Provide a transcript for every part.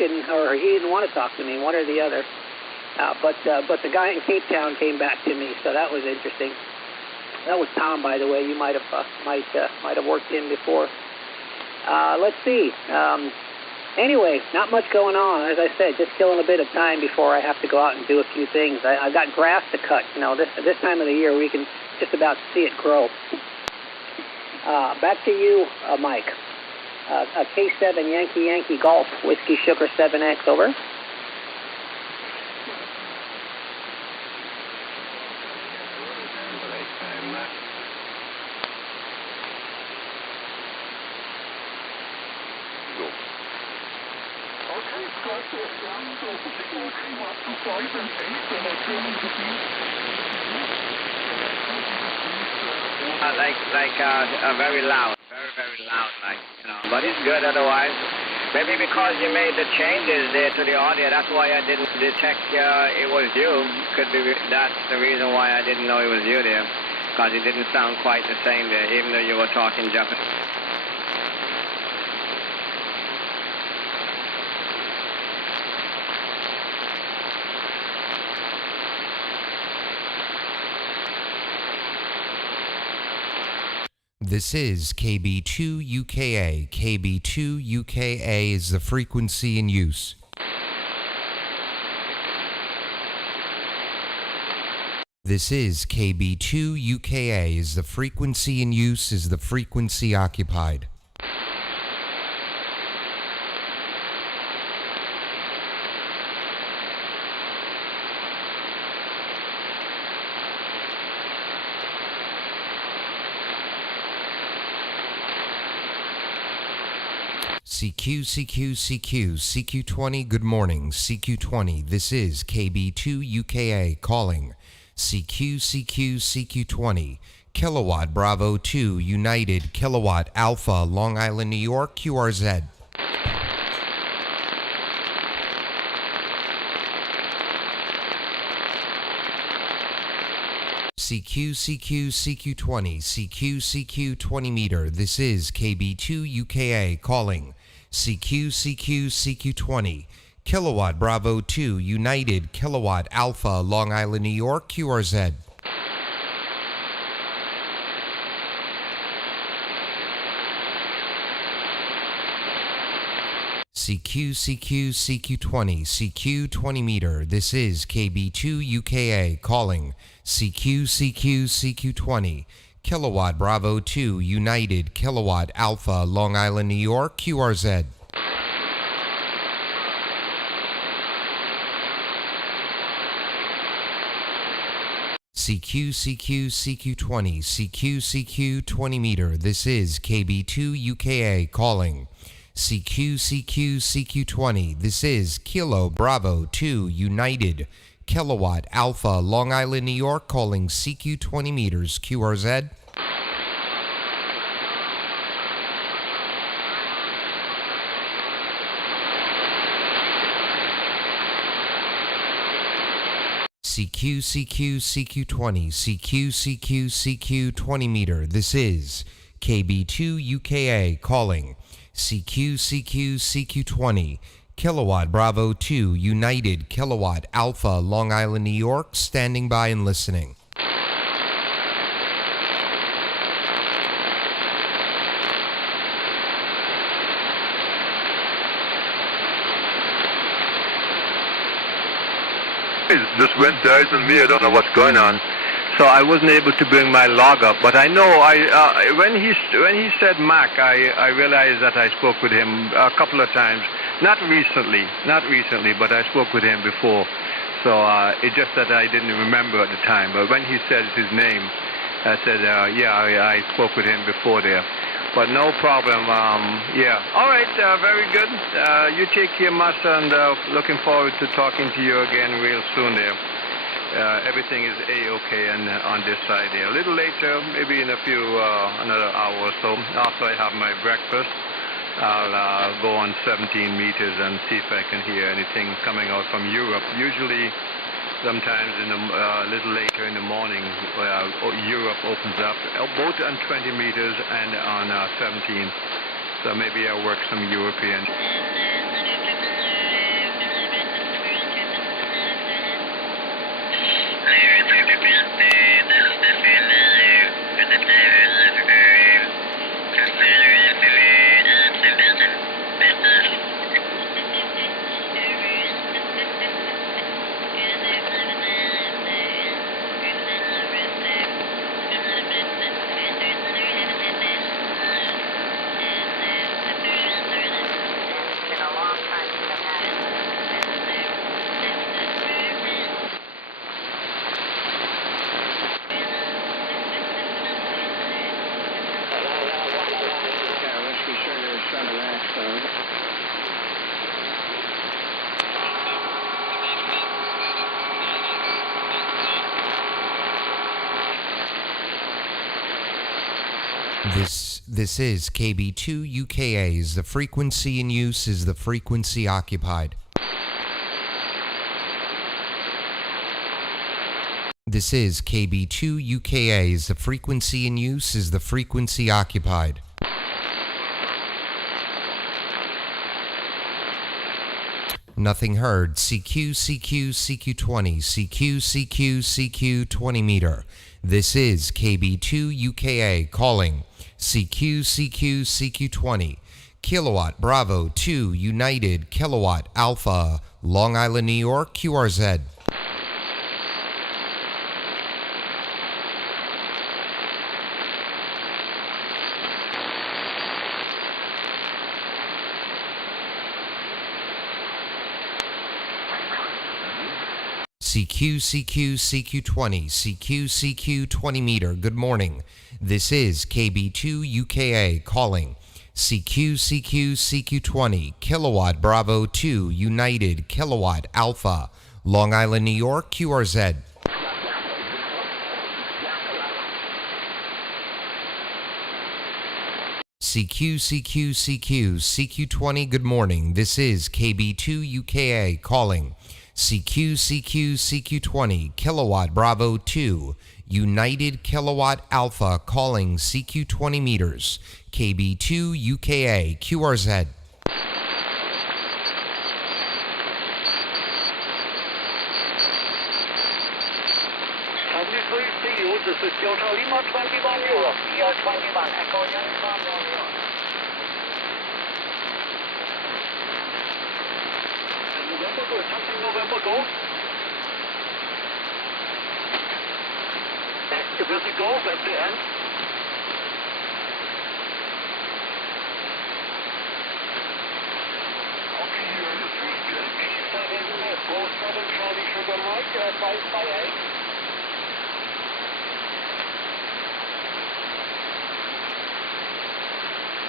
or he didn't want to talk to me, one or the other. But the guy in Cape Town came back to me, so that was interesting. That was Tom, by the way. You might have worked in before. Let's see. Anyway, not much going on. As I said, just killing a bit of time before I have to go out and do a few things. I've got grass to cut. You know, this time of the year we can just about see it grow. Back to you, Mike. A K7 Yankee Golf Whiskey Sugar 7X, over. Very loud, very loud, like, you know, but it's good otherwise. Maybe because you made the changes there to the audio, that's why I didn't detect it was you. Could be that's the reason why I didn't know it was you there, because it didn't sound quite the same there, even though you were talking Japanese. This is KB2UKA. KB2UKA is the frequency in use. This is KB2UKA is the frequency in use, is the frequency occupied. CQCQCQ, CQ20, good morning, CQ20, this is KB2UKA calling, CQCQCQ20, Kilowatt Bravo 2, United, Kilowatt Alpha, Long Island, New York, QRZ. CQCQCQ20, CQCQ20 meter, this is KB2UKA calling, CQCQCQ20, Kilowatt Bravo 2, United, Kilowatt Alpha, Long Island, New York, QRZ. CQCQCQ20, CQ20 meter, this is KB2UKA calling, CQCQCQ20, Kilowatt Bravo 2, United, Kilowatt Alpha, Long Island, New York, QRZ. CQCQCQ20, CQCQ20 meter, this is KB2UKA calling, CQCQCQ20, this is Kilo Bravo 2, United, Kilowatt Alpha, Long Island, New York, calling CQ20 meters, QRZ. CQCQCQ20, CQCQCQ20 meter, this is KB2UKA calling, CQCQCQ20, Kilowatt Bravo 2, United, Kilowatt Alpha, Long Island, New York, standing by and listening. This winter isn't me, I don't know what's going on. So I wasn't able to bring my log up, but I know when he said Mac, I realized that I spoke with him a couple of times. Not recently, but I spoke with him before. So it's just that I didn't remember at the time. But when he said his name, I said, I spoke with him before there. But no problem. Yeah. All right. Very good. You take care, Master, and looking forward to talking to you again real soon there. Everything is A-okay and on this side there. A little later, maybe in a few, another hour or so, after I have my breakfast, I'll go on 17 meters and see if I can hear anything coming out from Europe. Usually, sometimes in a little later in the morning, Europe opens up, both on 20 meters and on 17. So maybe I'll work some European. This is KB2 UKAs. The frequency in use is the frequency occupied. This is KB2 UKAs. The frequency in use is the frequency occupied. Nothing heard. CQCQCQ20. CQCQCQ20 meter. This is KB2 UKA calling CQCQCQ20. Kilowatt Bravo 2 United Kilowatt Alpha Long Island, New York QRZ. CQCQCQ20, CQCQ20 meter. Good morning. This is KB2 UKA calling CQCQCQ20, Kilowatt Bravo 2 United Kilowatt Alpha, Long Island, New York QRZ. CQCQCQ20, good morning. This is KB2 UKA calling CQCQCQ20, Kilowatt Bravo 2, United Kilowatt Alpha calling CQ20 meters, KB2 UKA, QRZ. This is Delta Lima 21 Europe, ER 21, Echo Uniform Romeo. November go, something November go. Activity goes at the end. Okay, here is P7, go 7 Charlie Sugar Mike, 558.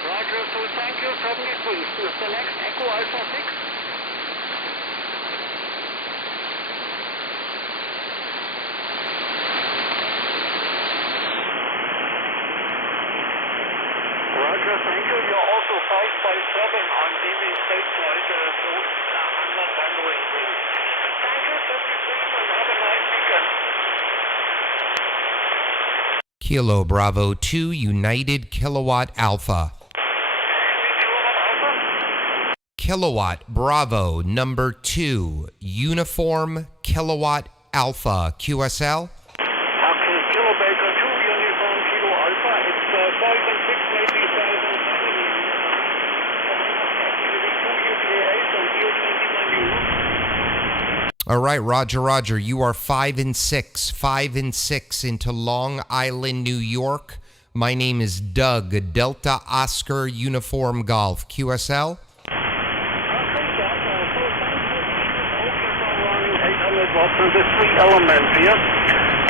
Roger, so thank you, 73. Is the next Echo Alpha 6? Roger, thank you. You're also 557 on leaving state flight, so I'm not handling things. Thank you, 73, and have a nice weekend. Kilo Bravo 2 United Kilowatt Alpha. Kilowatt Bravo number 2 Uniform Kilowatt Alpha QSL. Okay, Kilo Baker 2 Uniform Kilo Alpha. It's 5 and 6, maybe 5 and 7. 2 UKAs and 21 U. All right, Roger, Roger. You are 5 and 6. 5 and 6 into Long Island, New York. My name is Doug, Delta Oscar Uniform Golf QSL. There's 3 elements here,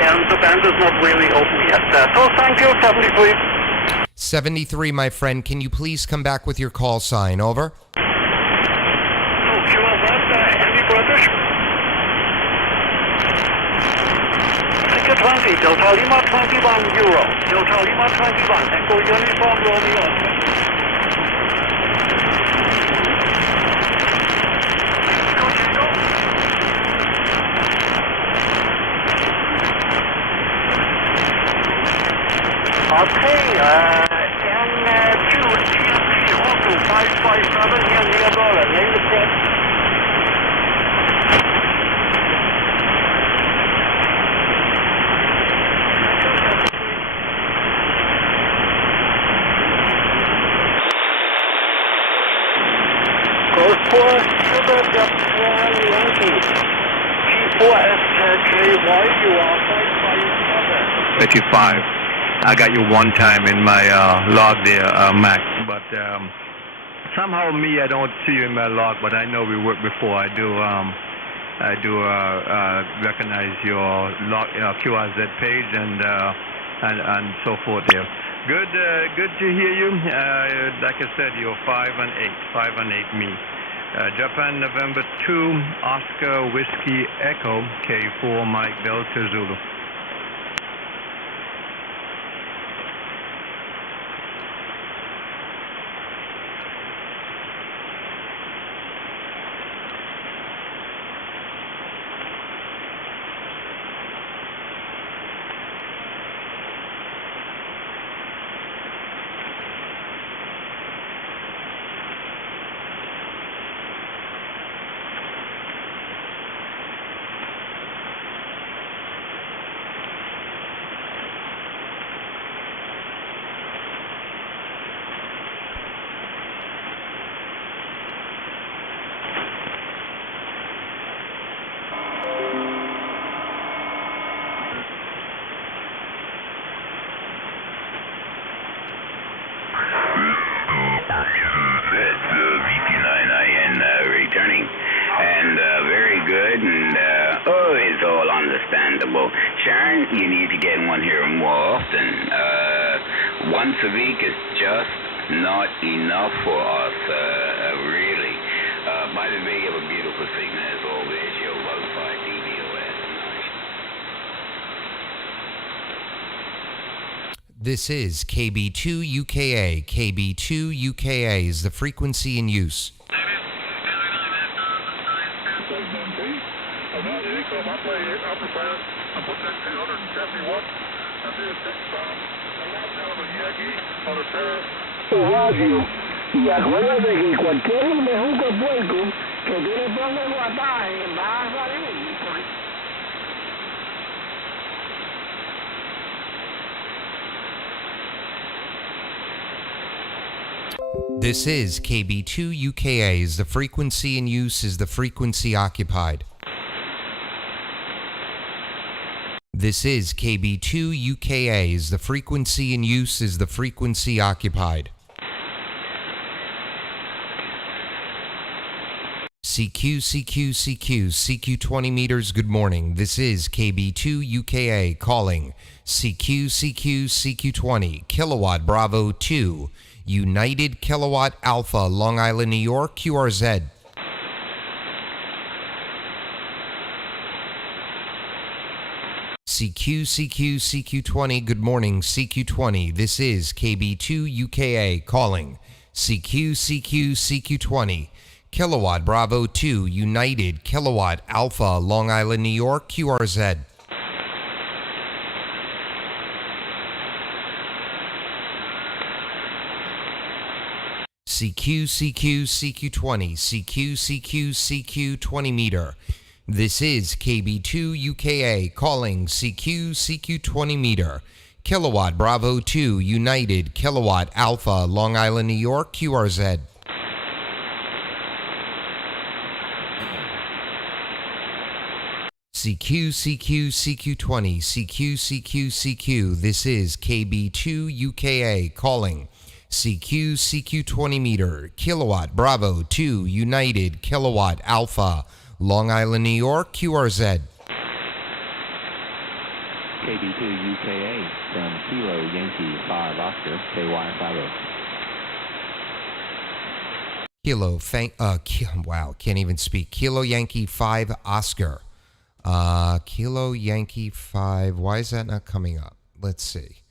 and the band is not really open yet. So thank you, 73. 73, my friend. Can you please come back with your call sign? Over. Any British? Ticket 20, Delta Lima 21 Euro. Delta Lima 21, Echo Uniform Romeo. Okay, N2, TMP, also 557 here near Berlin. Name the press. Sugar Duck 4 Yankee. G4SKY, you are 557. 55. I got you one time in my log there, Mac, but somehow I don't see you in my log, but I know we worked before. I do recognize your log, QRZ page and so forth there. Good to hear you. Like I said, you're 5 and 8 me. Japan November 2 Oscar Whiskey Echo K4 Mike Delta Zulu. Returning, and very good, and it's all understandable. Sharon, you need to get one here more often. Once a week is just not enough for us, really. By the way, you have a beautiful signal as always. Your Wi-Fi DVOS. This is KB2UKA. KB2UKA is the frequency in use. Y acuérdate que cualquier bejuco puerco que tú le pongas guataje va a salir. This is KB2UKA is the frequency in use is the frequency occupied. This is KB2UKA is the frequency in use is the frequency occupied. CQCQCQ, CQ 20 meters, good morning. This is KB2UKA calling CQCQCQ 20, Kilowatt Bravo 2, United Kilowatt Alpha, Long Island, New York, QRZ. CQCQCQ20, good morning, CQ20. This is KB2UKA calling CQCQCQ20, Kilowatt Bravo 2, United Kilowatt Alpha, Long Island, New York, QRZ. CQCQCQ20, CQCQCQ20 meter. This is KB2UKA calling CQCQ20 meter. Kilowatt Bravo 2, United Kilowatt Alpha, Long Island, New York, QRZ. CQCQCQ20, CQCQCQ. This is KB2UKA calling CQCQ20 meter. Kilowatt Bravo 2, United Kilowatt Alpha, Long Island, New York, QRZ. KB2UKA from Kilo Yankee 5 Oscar, KY50. Wow, can't even speak. Kilo Yankee 5 Oscar. Kilo Yankee 5. Why is that not coming up? Let's see.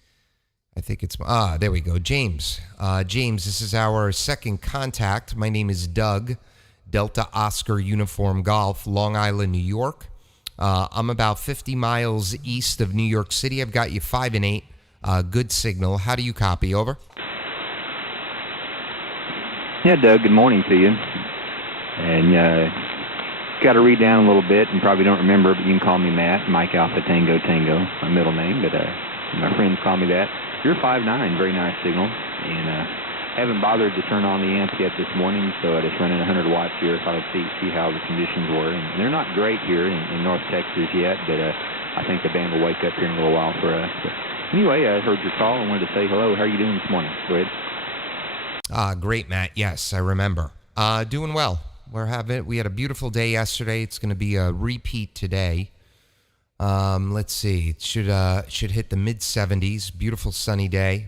I think it's, there we go. James. James, this is our second contact. My name is Doug, Delta Oscar Uniform Golf, Long Island, New York. I'm about 50 miles east of New York City. I've got you 5 and 8. Good signal. How do you copy? Over. Yeah, Doug, good morning to you. And got to read down a little bit and probably don't remember, but you can call me Matt, Mike Alpha Tango Tango, my middle name, but my friends call me that. You're 5'9", very nice signal, and haven't bothered to turn on the amp yet this morning, so I just running 100 watts here. Thought I'd see how the conditions were. And they're not great here in North Texas yet, but I think the band will wake up here in a little while for us. But anyway, I heard your call and wanted to say hello. How are you doing this morning? Go ahead. Great, Matt. Yes, I remember. Doing well. We had a beautiful day yesterday. It's going to be a repeat today. Let's see. It should hit the mid 70s. Beautiful sunny day.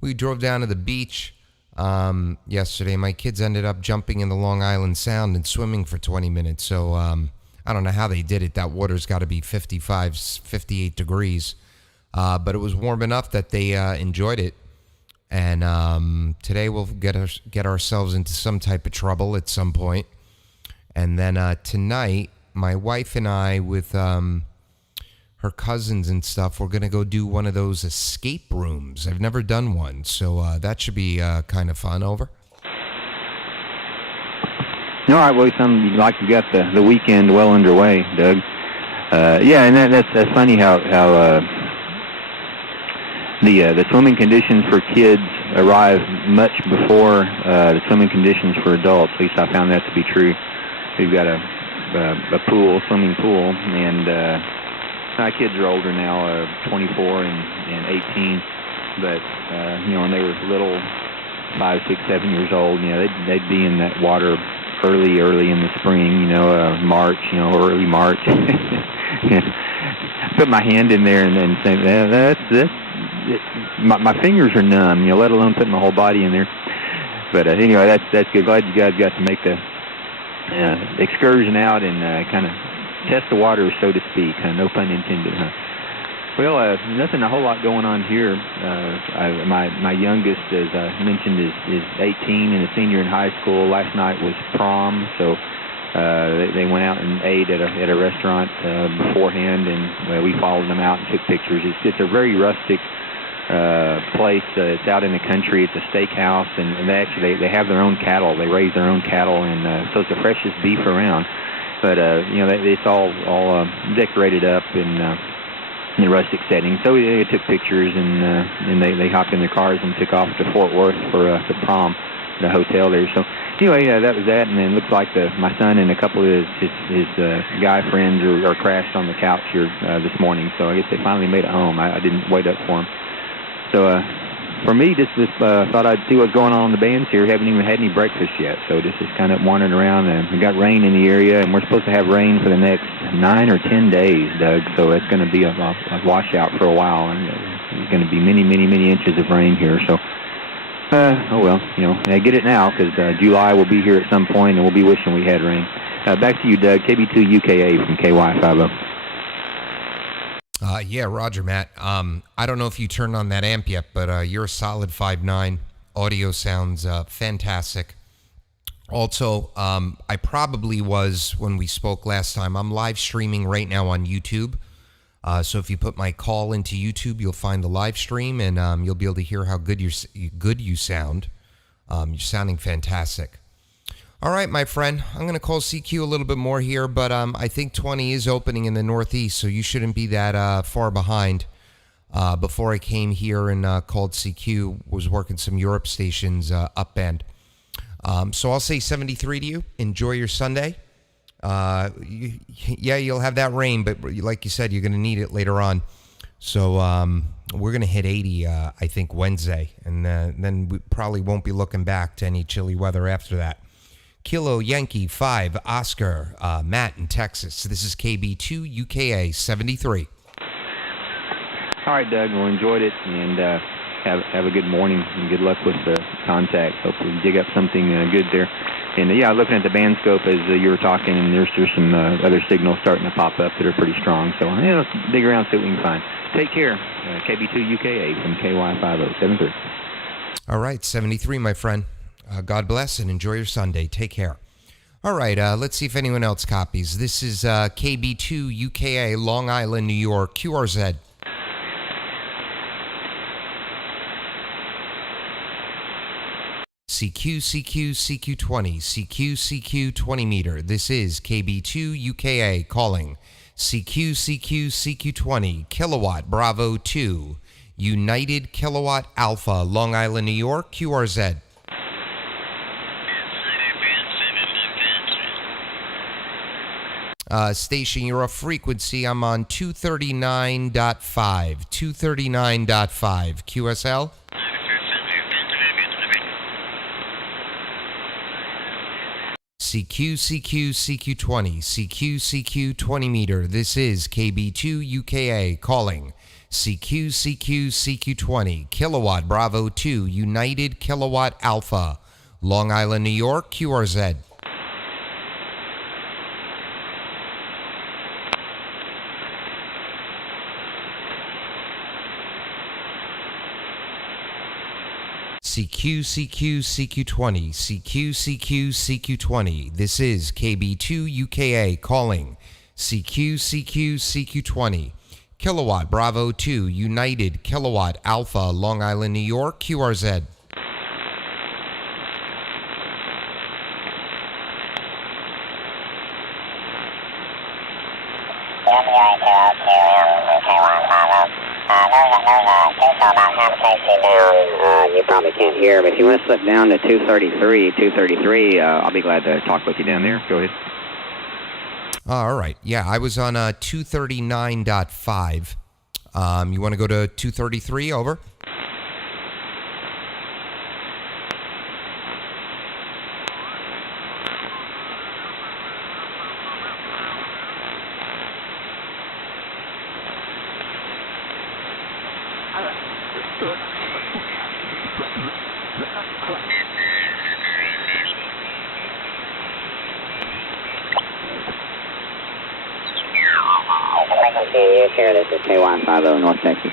We drove down to the beach yesterday. My kids ended up jumping in the Long Island Sound and swimming for 20 minutes. So I don't know how they did it. That water's got to be 55, 58 degrees. But it was warm enough that they enjoyed it. And today we'll get ourselves into some type of trouble at some point. And then tonight, my wife and I, with her cousins and stuff, we're going to go do one of those escape rooms. I've never done one, so that should be kind of fun. Over. All right, well, you like you got the weekend well underway, Doug. Yeah, and that's funny how the swimming conditions for kids arrive much before the swimming conditions for adults. At least I found that to be true. We've got a swimming pool, and my kids are older now, 24 and 18. But when they were little, 5, 6, 7 years old, they'd be in that water early in the spring, March, early March. Put my hand in there and then say, my fingers are numb, let alone putting my whole body in there. But anyway, that's good. Glad you guys got to make the excursion out and kind of test the waters, so to speak. No pun intended, huh? Well, nothing a whole lot going on here. My youngest, as I mentioned, is 18 and a senior in high school. Last night was prom, so they went out and ate at a restaurant beforehand, and we followed them out and took pictures. It's a very rustic place. It's out in the country. It's a steakhouse, and they have their own cattle. They raise their own cattle, and so it's the freshest beef around. But it's all decorated up in the rustic setting. So we took pictures, and they hopped in their cars and took off to Fort Worth for the prom, the hotel there. So anyway, that was that. And then it looks like my son and a couple of his guy friends are crashed on the couch here this morning. So I guess they finally made it home. I didn't wait up for them. So for me, just thought I'd see what's going on in the bands here. Haven't even had any breakfast yet, so just kind of wandering around. We got rain in the area, and we're supposed to have rain for the next 9 or 10 days, Doug. So it's going to be a washout for a while, and there's going to be many, many, many inches of rain here. So, I get it now because July will be here at some point, and we'll be wishing we had rain. Back to you, Doug. KB2UKA from KY50. Yeah, Roger, Matt. I don't know if you turned on that amp yet, but you're a solid 5.9. Audio sounds fantastic. Also, I probably was when we spoke last time. I'm live streaming right now on YouTube. So if you put my call into YouTube, you'll find the live stream, and you'll be able to hear how good you sound. You're sounding fantastic. All right, my friend, I'm going to call CQ a little bit more here, but I think 20 is opening in the Northeast, so you shouldn't be that far behind. Before I came here and called CQ, was working some Europe stations up band. So I'll say 73 to you. Enjoy your Sunday. You'll have that rain, but like you said, you're going to need it later on. So we're going to hit 80, I think, Wednesday, and then we probably won't be looking back to any chilly weather after that. Kilo Yankee 5 Oscar, Matt in Texas. This is KB2 UKA 73. All right, Doug. Well, enjoyed it, and have a good morning, and good luck with the contact. Hopefully dig up something good there. And looking at the band scope as you were talking, and there's some other signals starting to pop up that are pretty strong. So let's dig around, see what we can find. Take care. KB2 UKA from KY50 73. All right, 73, my friend. God bless and enjoy your Sunday. Take care. All right, let's see if anyone else copies. This is KB2 UKA, Long Island, New York, QRZ. CQCQCQ20, CQCQ 20 meter. This is KB2 UKA calling CQCQCQ20, kilowatt Bravo 2. United Kilowatt Alpha, Long Island, New York, QRZ. Station, you're off frequency. I'm on 239.5. 239.5. QSL? CQCQCQ20. CQCQ20 meter. This is KB2 UKA calling. CQCQCQ20. Kilowatt Bravo 2. United Kilowatt Alpha. Long Island, New York, QRZ. CQCQCQ20. CQCQCQ20. This is KB2 UKA calling. CQCQCQ20. Kilowatt Bravo 2 United Kilowatt Alpha, Long Island, New York, QRZ. You probably can't hear, but if you want to slip down to 233, I'll be glad to talk with you down there. Go ahead. All right. Yeah, I was on 239.5. You want to go to 233? Over. Here, this is KY50 North Texas.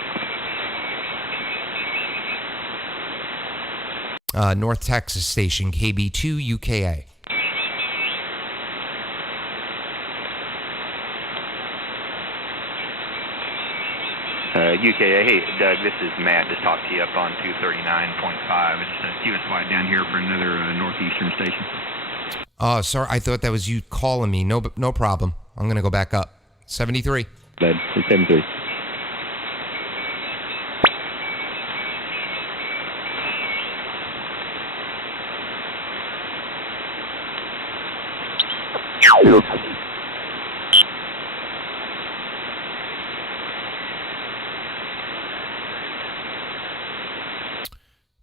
North Texas station, KB2 UKA. UKA, hey, Doug, this is Matt. Just talked to you up on 239.5. It's QSY down here for another northeastern station. Oh, sorry. I thought that was you calling me. No problem. I'm going to go back up. 73. Bud, it's 73.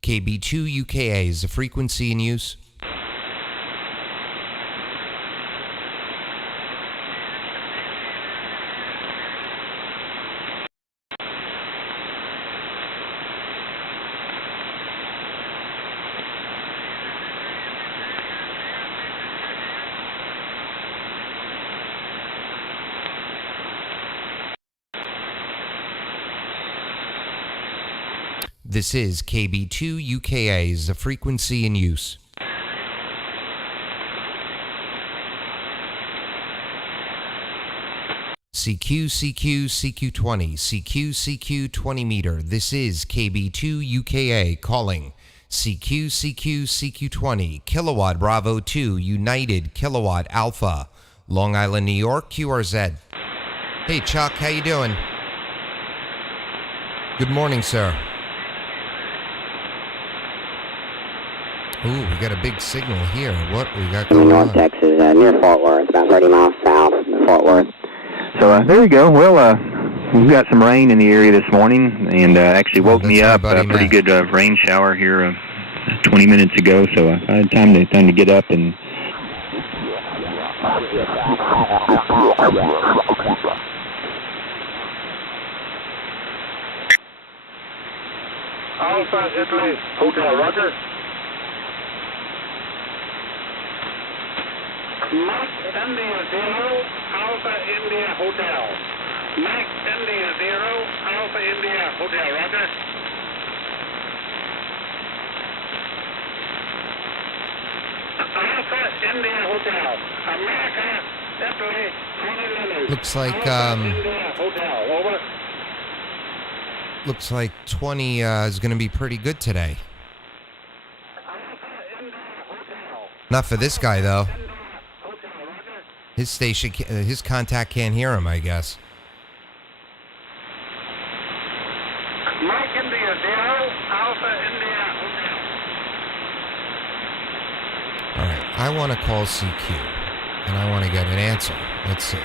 KB2 UKA is the frequency in use. This is KB2 UKA is the frequency in use. CQCQCQ20. CQCQ20 meter. This is KB2 UKA calling. CQCQCQ20. Kilowatt Bravo 2 United Kilowatt Alpha. Long Island, New York, QRZ. Hey, Chuck, how you doing? Good morning, sir. Ooh, we got a big signal here. What we got going North on? Texas, near Fort Worth, about 30 miles south of Fort Worth. So there you go. Well, we've got some rain in the area this morning, and actually woke me up. A pretty good rain shower here 20 minutes ago. So I had time to get up and. Alpha Italy Hotel, Roger. Max India 0, Alpha India Hotel. Max India 0, Alpha India Hotel, Roger. Alpha India Hotel. America, Italy, Honolulu. Looks like India Hotel, over. Looks like 20 is going to be pretty good today. Not for this guy though. His station, his contact can't hear him, I guess. Max I want to call CQ, and I want to get an answer. Let's see.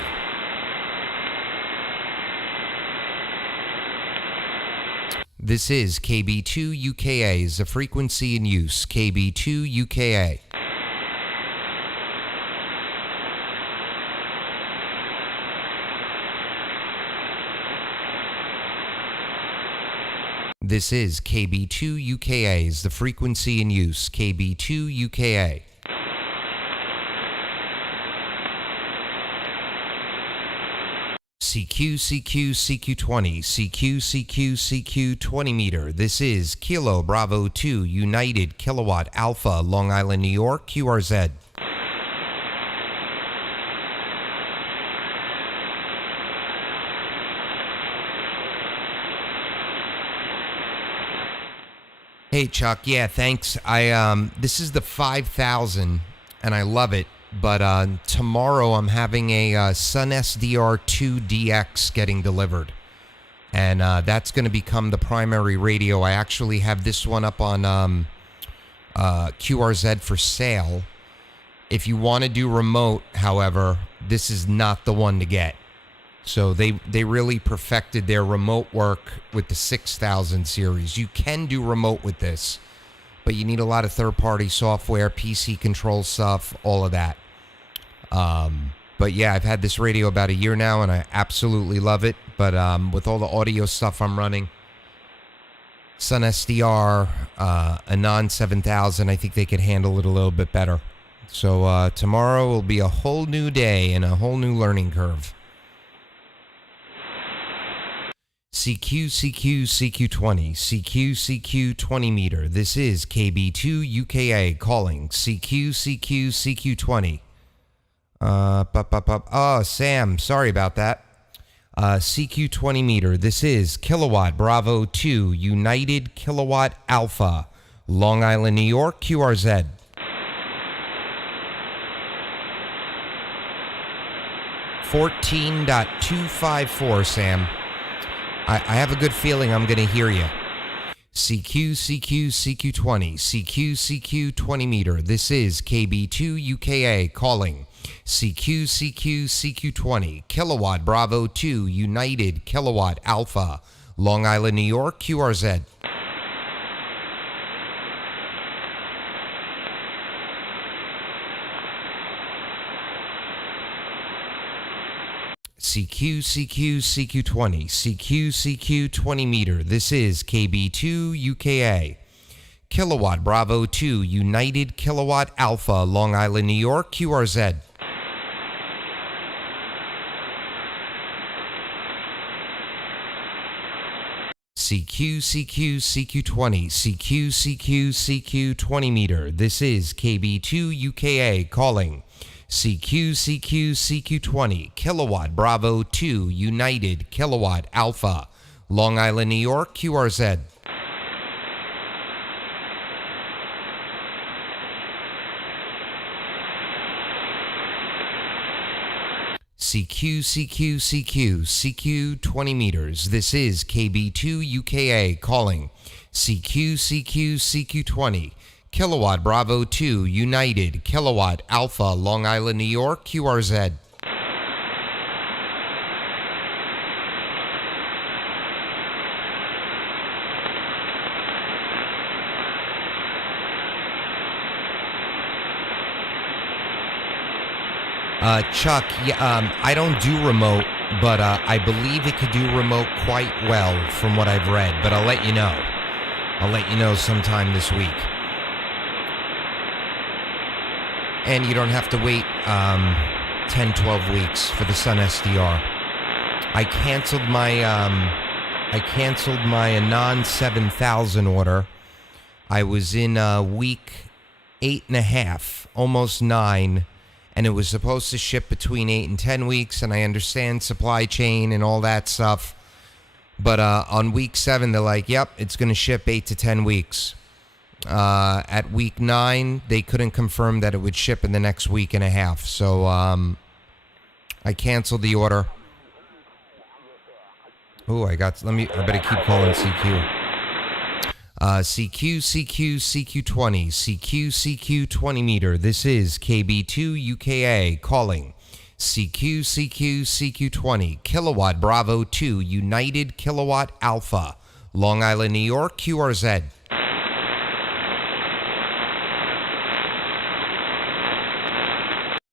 This is KB2UKA is the frequency in use. KB2UKA. This is KB2UKA is the frequency in use. KB2UKA. CQCQCQ20, CQCQCQ20 meter. This is Kilo Bravo 2 United Kilowatt Alpha, Long Island, New York, QRZ. Hey Chuck, yeah, thanks. This is the 5000 and I love it. But tomorrow I'm having a Sun SDR2DX getting delivered. And that's going to become the primary radio. I actually have this one up on QRZ for sale. If you want to do remote, however, this is not the one to get. So they really perfected their remote work with the 6000 series. You can do remote with this, but you need a lot of third-party software, PC control stuff, all of that. But yeah, I've had this radio about a year now, and I absolutely love it. But with all the audio stuff I'm running, Sun SDR, a non-7000, I think they could handle it a little bit better. So tomorrow will be a whole new day and a whole new learning curve. CQCQCQ20, CQCQ20 meter. This is KB2UKA calling CQCQCQ20. Oh, Sam, sorry about that. CQ20 meter. This is Kilowatt Bravo 2 United Kilowatt Alpha, Long Island, New York, QRZ. $14.254, Sam. I have a good feeling I'm going to hear you. CQCQCQ20, CQCQ20 meter. This is KB2UKA calling CQCQCQ20, Kilowatt Bravo 2 United Kilowatt Alpha, Long Island, New York, QRZ. CQCQCQ20, CQCQ20 meter. This is KB2UKA, Kilowatt Bravo 2 United Kilowatt Alpha, Long Island, New York, QRZ. CQCQCQ20, CQCQCQ20 meter. This is KB2UKA calling CQCQCQ20, Kilowatt Bravo 2 United Kilowatt Alpha, Long Island, New York, QRZ. CQCQCQ20 meters. This is KB2UKA calling CQCQCQ20, Kilowatt Bravo 2 United Kilowatt Alpha, Long Island, New York, QRZ. Chuck, I don't do remote, but I believe it could do remote quite well from what I've read, but I'll let you know. I'll let you know sometime this week. And you don't have to wait 10, 12 weeks for the Sun SDR. I canceled my non-7000 order. I was in week 8.5, almost 9, and it was supposed to ship between 8 and 10 weeks, and I understand supply chain and all that stuff. But on week 7, they're like, yep, it's going to ship 8 to 10 weeks. At week 9, they couldn't confirm that it would ship in the next week and a half. So I canceled the order. Oh, I better keep calling CQ. CQCQCQ20, CQCQ20 meter. This is KB2 UKA calling. CQCQCQ20, Kilowatt Bravo 2, United Kilowatt Alpha, Long Island, New York, QRZ.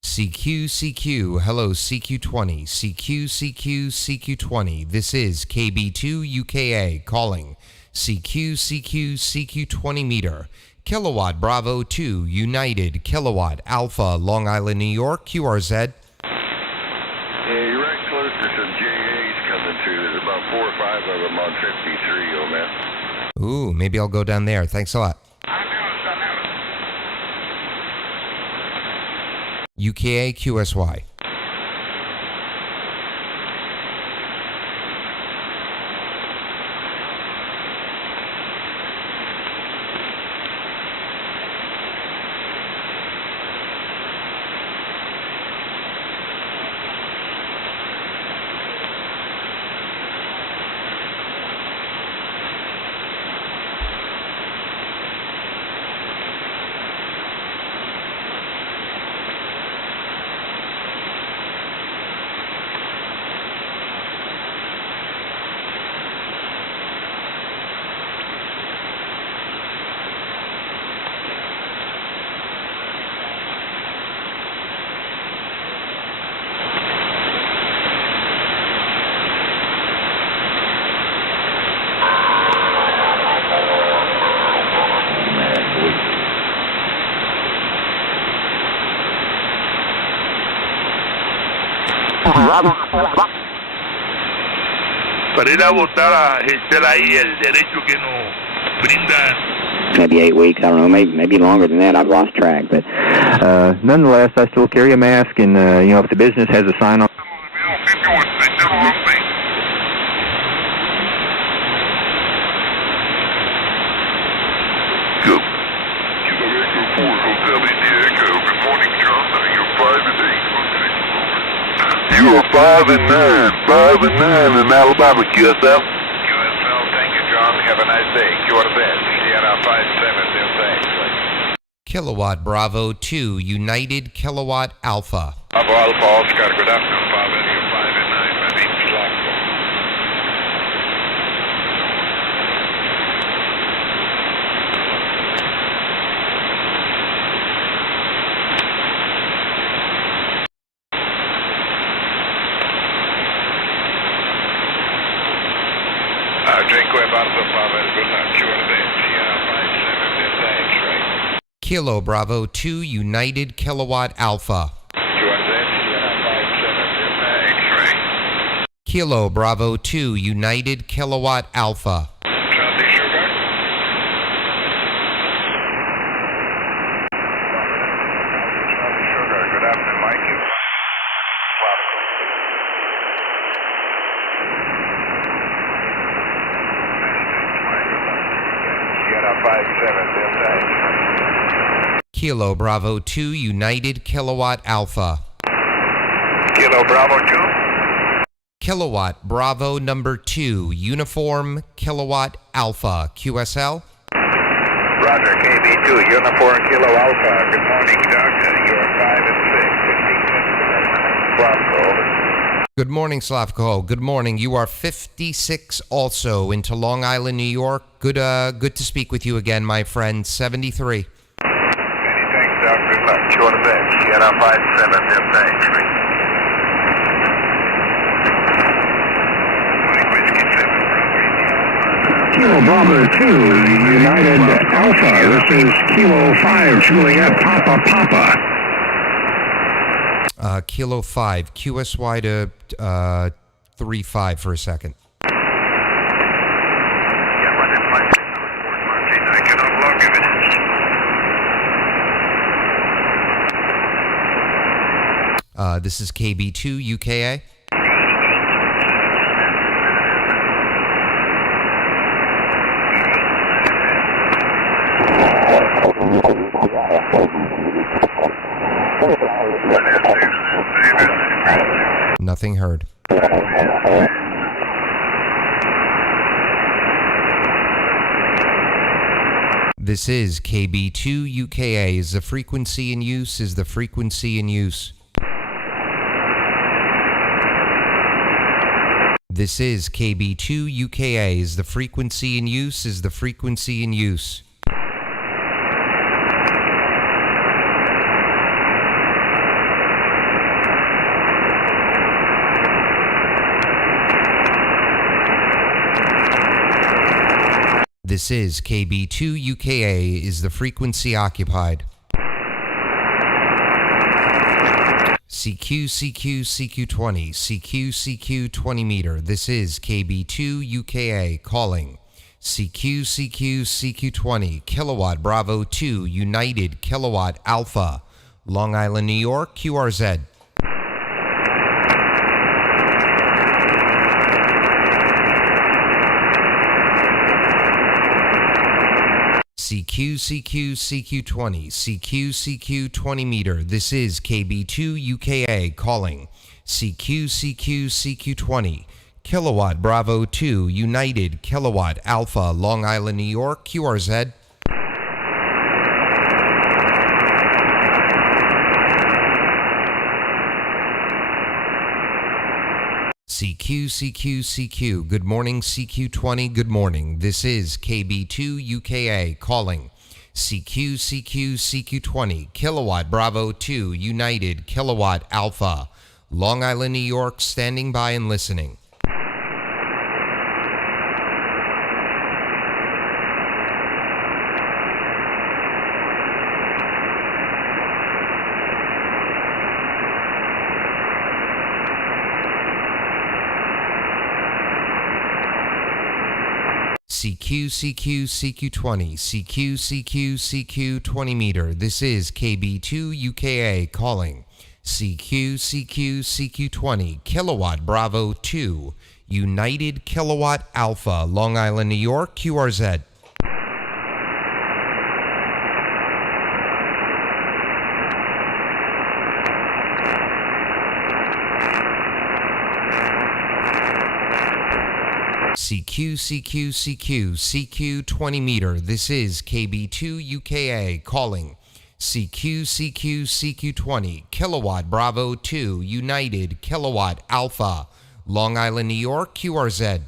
CQCQ, hello, CQ20, CQCQCQ20. This is KB2 UKA calling. CQCQCQ20 meter, Kilowatt Bravo 2, United Kilowatt Alpha, Long Island, New York, QRZ. Yeah, you're right close to some JAs coming through. There's about 4 or 5 of them on 53, old man. Ooh, maybe I'll go down there. Thanks a lot. UKA QSY. Para ir a votar a ejercer ahí el derecho que nos brindan. Maybe 8 weeks, I don't know, maybe longer than that. I've lost track, but nonetheless, I still carry a mask, and if the business has a sign on. Good. Hotel India Echo. Good morning, John. You're 5 and 8. You are 5 and 9. 5 and 9 in Alabama, QSL. QSL, thank you, John. Have a nice day. You're the best. Sierra 57, thanks. Kilowatt Bravo 2, United Kilowatt Alpha. Bravo Alpha, Oscar. Good afternoon, 5 and 9. My name's Slavko. Dziękuję bardzo, Paweł. Good luck. You're the best. Sierra 57, thanks, right? Kilo Bravo 2, United Kilowatt Alpha. Kilo Bravo 2, United Kilowatt Alpha. Charlie Sugar. Charlie Sugar. Good afternoon, Mike. Sierra 57, thanks. Kilo Bravo 2, United Kilowatt Alpha. Kilo Bravo 2. Kilowatt Bravo number 2, Uniform Kilowatt Alpha, QSL. Roger, KB2, Uniform Kilo Alpha. Good morning, Doctor. You're 5 and 6. 56. Good morning, Slavko. Good morning. You are 56 also into Long Island, New York. Good to speak with you again, my friend. 73. Many thanks, Doc. Good luck. You're the best. Sierra 57, thanks. Kilo Bravo 2, United Alpha. This is Kilo 5, Juliet Papa. Kilo 5, QSY to 35 for a second. I cannot log evidence. This is KB2 UKA. Nothing heard. This is KB2UKA. Is the frequency in use? Is the frequency in use? This is KB2UKA. Is the frequency in use? Is the frequency in use? This is KB2UKA. Is the frequency occupied? CQCQCQ20, CQCQ 20 meter. This is KB2UKA calling. CQCQCQ20, kilowatt Bravo 2, United kilowatt Alpha, Long Island, New York, QRZ. CQCQCQ20, CQCQ 20 meter. This is KB2UKA calling. CQCQCQ20, kilowatt Bravo 2, United kilowatt Alpha, Long Island, New York, QRZ. CQCQCQ. Good morning, CQ20. Good morning. This is KB2UKA calling. CQCQCQ20, kilowatt Bravo 2, United kilowatt Alpha, Long Island, New York, standing by and listening. CQCQCQ20, CQCQCQ 20 meter. This is KB2UKA calling. CQCQCQ20, kilowatt Bravo 2, United kilowatt Alpha, Long Island, New York, QRZ. CQCQCQ, CQ 20 meter. This is KB2UKA calling. CQCQCQ 20, kilowatt Bravo 2, United kilowatt Alpha, Long Island, New York, QRZ.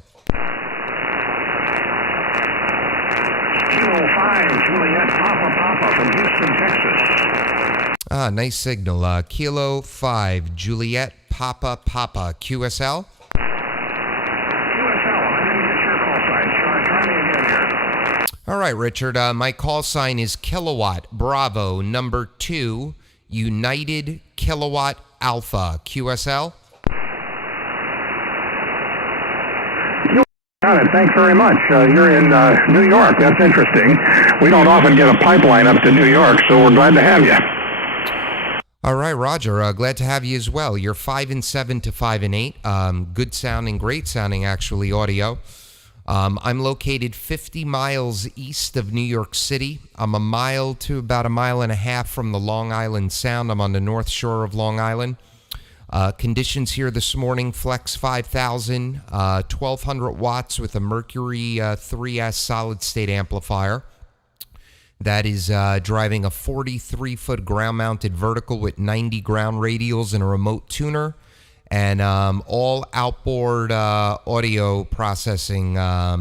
Kilo 5, Juliet Papa from Houston, Texas. Nice signal. Kilo 5, Juliet Papa, QSL. All right, Richard, my call sign is kilowatt Bravo number 2, United kilowatt Alpha, QSL. Got it. Thanks very much. You're in New York. That's interesting. We don't often get a pipeline up to New York, so we're glad to have you. All right, Roger. Glad to have you as well. You're 5 and 7 to 5 and 8. Good sounding, great sounding, actually, audio. I'm located 50 miles east of New York City. I'm a mile to about a mile and a half from the Long Island Sound. I'm on the north shore of Long Island. Conditions here this morning, Flex 5000, 1200 watts with a Mercury 3S solid-state amplifier. That is driving a 43-foot ground-mounted vertical with 90 ground radials and a remote tuner. And all outboard audio processing,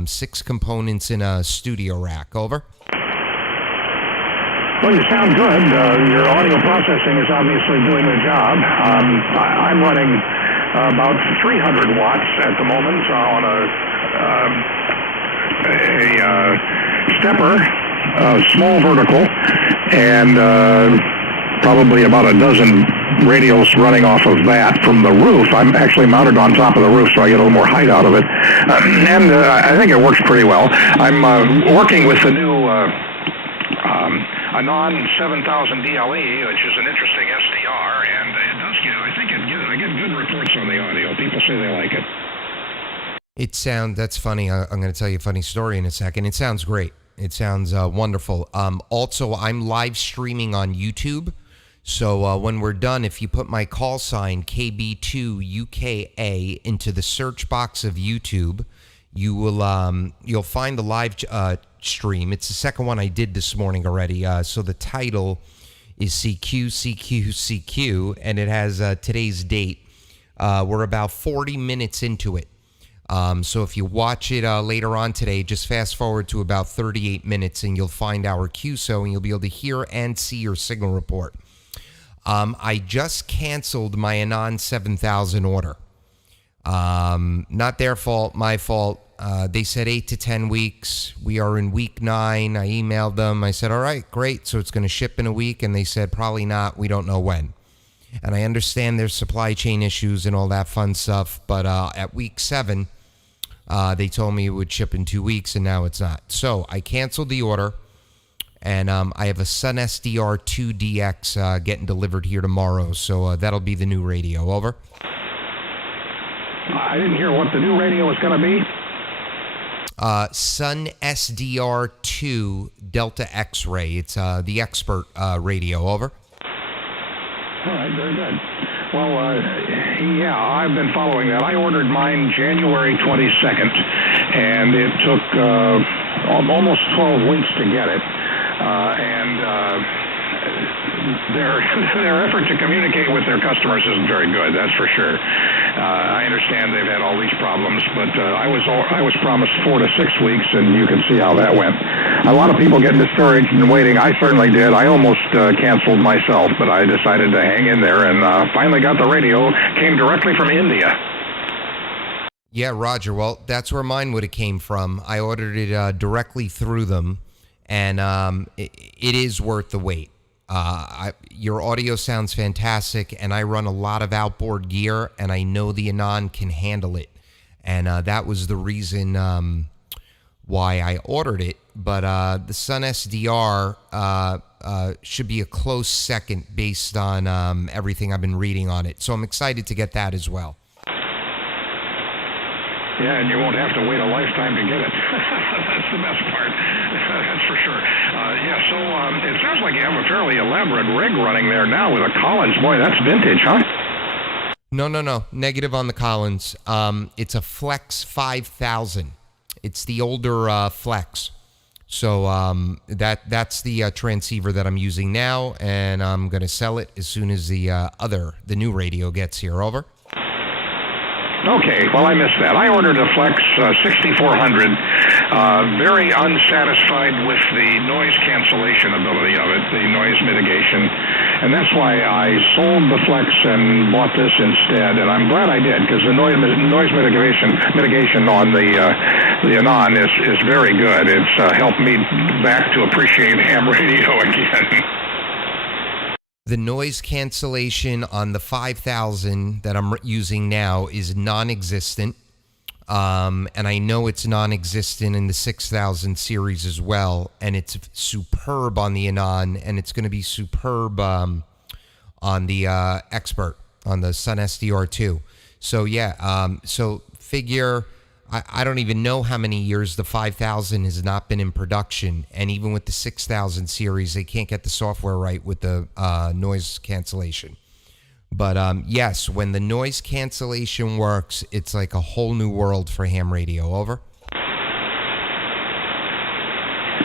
6 components in a studio rack. Over. Well, you sound good. Your audio processing is obviously doing the job. I'm running about 300 watts at the moment on a stepper, small vertical, and probably about a dozen radials running off of that from the roof. I'm actually mounted on top of the roof, so I get a little more height out of it. And I think it works pretty well. I'm working with the new Anon 7000 DLE, which is an interesting SDR, and it does give, I get good reports on the audio. People say they like it. That's funny. I'm going to tell you a funny story in a second. It sounds great. It sounds wonderful. Also, I'm live streaming on YouTube. So when we're done, if you put my call sign KB2UKA into the search box of YouTube, you'll find the live stream. It's the second one I did this morning already. So the title is CQCQCQ, and it has today's date. We're about 40 minutes into it. So if you watch it later on today, just fast forward to about 38 minutes and you'll find our QSO and you'll be able to hear and see your signal report. I just canceled my Anon 7000 order. Not their fault, my fault. They said 8 to 10 weeks. We are in week 9. I emailed them. I said, all right, great. So it's going to ship in a week. And they said, probably not. We don't know when. And I understand there's supply chain issues and all that fun stuff. But at week 7, they told me it would ship in 2 weeks, and now it's not. So I canceled the order, and I have a Sun SDR2 DX getting delivered here tomorrow. So that'll be the new radio. Over. I didn't hear what the new radio is going to be. Sun SDR2 Delta X-Ray. It's the expert radio. Over. All right, very good. Well, yeah, I've been following that. I ordered mine January 22nd, and it took almost 12 weeks to get it. Their effort to communicate with their customers isn't very good, that's for sure. I understand they've had all these problems, but I was promised 4 to 6 weeks, and you can see how that went. A lot of people get discouraged and waiting. I certainly did. I almost canceled myself, but I decided to hang in there and finally got the radio. Came directly from India. Yeah, Roger. Well, that's where mine would have came from. I ordered it directly through them, and it is worth the wait. Your audio sounds fantastic, and I run a lot of outboard gear, and I know the Anon can handle it. And that was the reason why I ordered it. But the Sun SDR should be a close second based on everything I've been reading on it. So I'm excited to get that as well. Yeah, and you won't have to wait a lifetime to get it. That's the best part. That's for sure. So it sounds like you have a fairly elaborate rig running there now with a Collins. Boy, that's vintage, huh? No. Negative on the Collins. It's a Flex 5000. It's the older Flex. So that's the transceiver that I'm using now, and I'm going to sell it as soon as the new radio gets here. Over. Okay, well, I missed that. I ordered a Flex 6400. Very unsatisfied with the noise cancellation ability of it, the noise mitigation. And that's why I sold the Flex and bought this instead. And I'm glad I did, because the noise mitigation on the Anon is very good. It's helped me back to appreciate ham radio again. The noise cancellation on the 5000 that I'm using now is non-existent. And I know it's non-existent in the 6000 series as well. And it's superb on the Anon, and it's going to be superb on the Expert, on the Sun SDR2. So, yeah, so figure... I don't even know how many years the 5000 has not been in production. And even with the 6000 series, they can't get the software right with the noise cancellation. But yes, when the noise cancellation works, it's like a whole new world for ham radio. Over.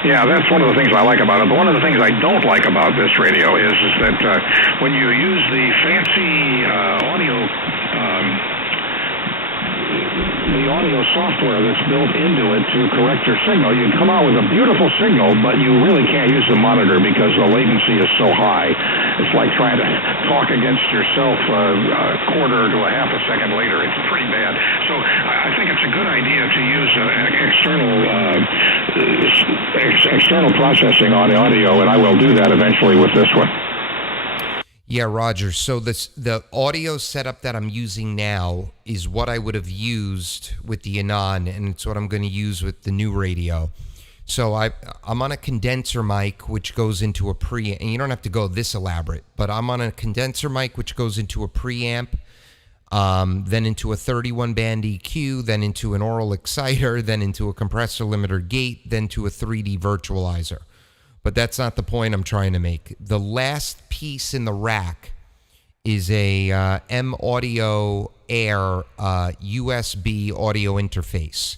Yeah, that's one of the things I like about it. But one of the things I don't like about this radio is that when you use the fancy audio software that's built into it to correct your signal, you come out with a beautiful signal, but you really can't use the monitor because the latency is so high. It's like trying to talk against yourself a quarter to a half a second later. It's pretty bad. So I think it's a good idea to use external processing on the audio, and I will do that eventually with this one. Yeah, Roger. So the audio setup that I'm using now is what I would have used with the Anon, and it's what I'm going to use with the new radio. So I'm on a condenser mic, which goes into a preamp, and you don't have to go this elaborate, but I'm on a condenser mic, which goes into a preamp, then into a 31-band EQ, then into an oral exciter, then into a compressor limiter gate, then to a 3D virtualizer. But that's not the point I'm trying to make. The last piece in the rack is a M Audio Air USB audio interface.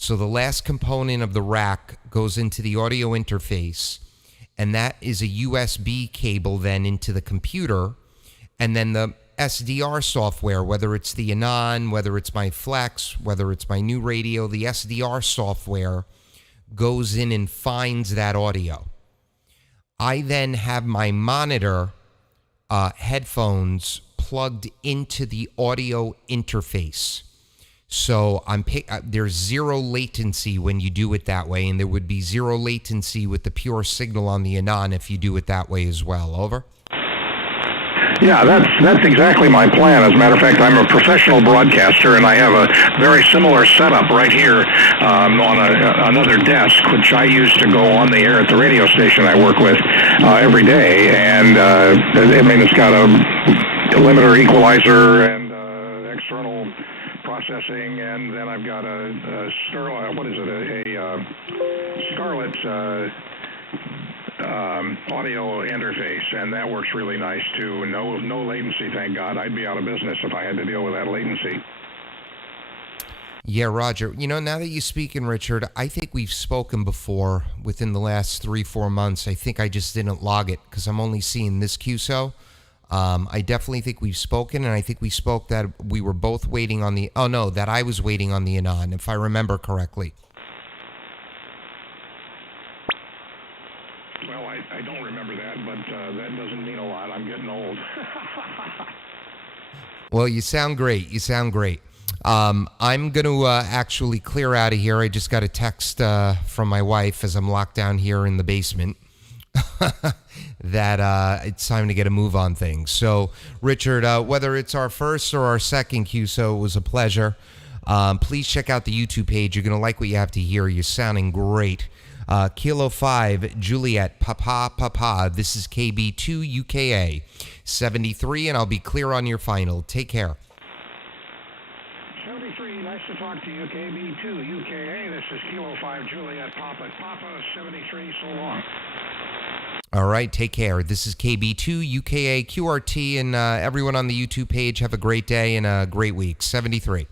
So the last component of the rack goes into the audio interface, and that is a USB cable then into the computer, and then the SDR software, whether it's the Anon, whether it's my Flex, whether it's my new radio, the SDR software goes in and finds that audio. I then have my monitor headphones plugged into the audio interface. So there's zero latency when you do it that way, and there would be zero latency with the pure signal on the Anon if you do it that way as well. Over? Yeah, that's exactly my plan. As a matter of fact, I'm a professional broadcaster, and I have a very similar setup right here on another desk, which I use to go on the air at the radio station I work with every day. And it's got a limiter, equalizer, and external processing, and then I've got a Scarlett audio interface, and that works really nice too. No latency, thank God. I'd be out of business if I had to deal with that latency. Yeah, Roger. Now that you speak in, Richard, I think we've spoken before within the last 3-4 months. I think I just didn't log it because I'm only seeing this QSO. I definitely think we've spoken, and I think we spoke that we were both waiting on that I was waiting on the Anon, if I remember correctly. Well, I don't remember that, but that doesn't mean a lot. I'm getting old. Well, you sound great. I'm going to actually clear out of here. I just got a text from my wife as I'm locked down here in the basement that it's time to get a move on things. So, Richard, whether it's our first or our second QSO, it was a pleasure. Please check out the YouTube page. You're going to like what you have to hear. You're sounding great. Kilo 5, Juliet, Papa. This is KB2 UKA 73, and I'll be clear on your final. Take care. 73, nice to talk to you. KB2 UKA, this is Kilo 5, Juliet, Papa 73, so long. All right, take care. This is KB2 UKA QRT, and everyone on the YouTube page, have a great day and a great week. 73.